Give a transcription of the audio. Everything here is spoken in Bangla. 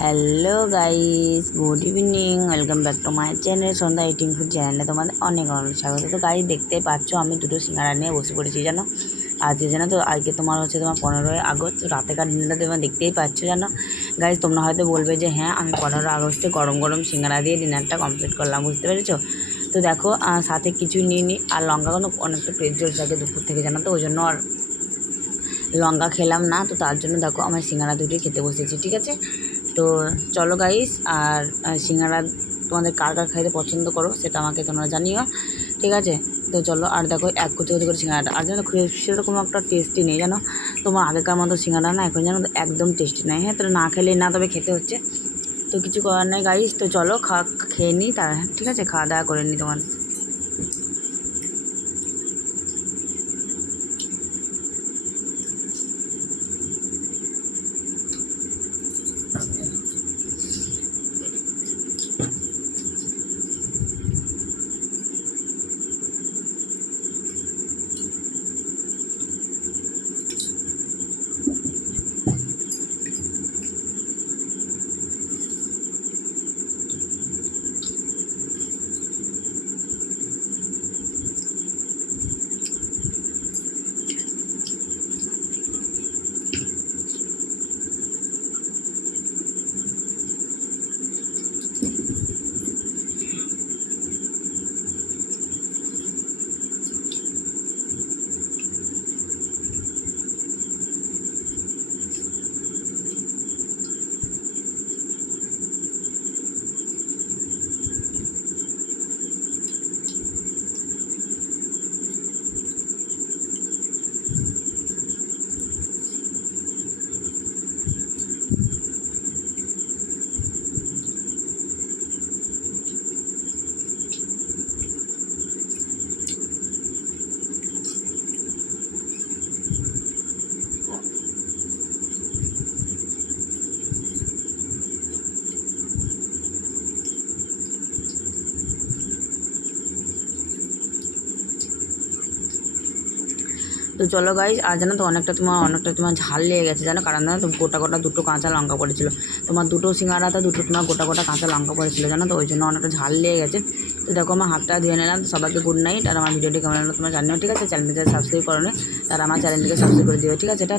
Hello guys good evening welcome back to my channel Sandhya eating food চ্যানেলে তোমাদের অনেক অনেক স্বাগত। তো গাইস দেখতে পাচ্ছ, আমি দুটো সিঙ্গারা নিয়ে বসে পড়েছি, জানো? আজকে জানো তো, আজকে তোমার হচ্ছে তোমার পনেরোই আগস্ট রাতেকার ডিনারটা তোমরা দেখতেই পাচ্ছ, জানো? গাইস তোমরা হয়তো বলবে যে হ্যাঁ আমি পনেরো আগস্টে গরম গরম সিঙ্গারা দিয়ে ডিনারটা কমপ্লিট করলাম বুঝতে পেরেছ? তো, দেখো সাথে কিছুই নিয়ে নিই আর লঙ্কা কিন্তু অনেকটা পেট জ্বলছে আগে দুপুর থেকে, জানো তো, ওই জন্য আর লঙ্কা খেলাম না। তো, তার জন্য, দেখো, আমার সিঙ্গারা দুটোই খেতে বসেছি, ঠিক আছে? তো চলো গাইস আর সিঙ্গারা তোমাদের কার কার খাইতে পছন্দ করো সেটা আমাকে তোমরা জানিও, ঠিক আছে? তো চলো, আর দেখো, এক কুচি কুচি করে সিঙ্গারাটা। আর যেন খুব সেরকম একটা টেস্টি নেই, জানো? তোমার আগেকার মতো সিঙ্গারা না, এখন যেন একদম টেস্টি নেই। হ্যাঁ তো না খেলে না, তবে খেতে হচ্ছে। তো কিছু করার নেই গাইস তো চলো খা খেয়ে নিই তার ঠিক আছে? খাওয়া দাওয়া করে নিই তোমার। তো চলো গাইজ আর জানো তো অনেকটা তোমার অনেকটা তোমার ঝাল লেগে গেছে। জানো কারণ জানো তো গোটা গোটা দুটো কাঁচা লঙ্কা পড়েছিল। তোমার দুটো সিঙ্গারাতে দুটো তোমার গোটা গোটা কাঁচা লঙ্কা পড়েছিল, জানো তো? ওই জন্য অনেকটা ঝাল লেগে গেছে। তো দেখো, আমার হাতটা ধুয়ে নিলাম। সবাইকে গুড নাইট আর আমার ভিডিওটি কেমন তোমার জানিও, ঠিক আছে? চ্যানেলটা সাবস্ক্রাইব করো তারা আমার চ্যানেলটিকে সাবস্ক্রাইব করে দিও, ঠিক আছে? এটা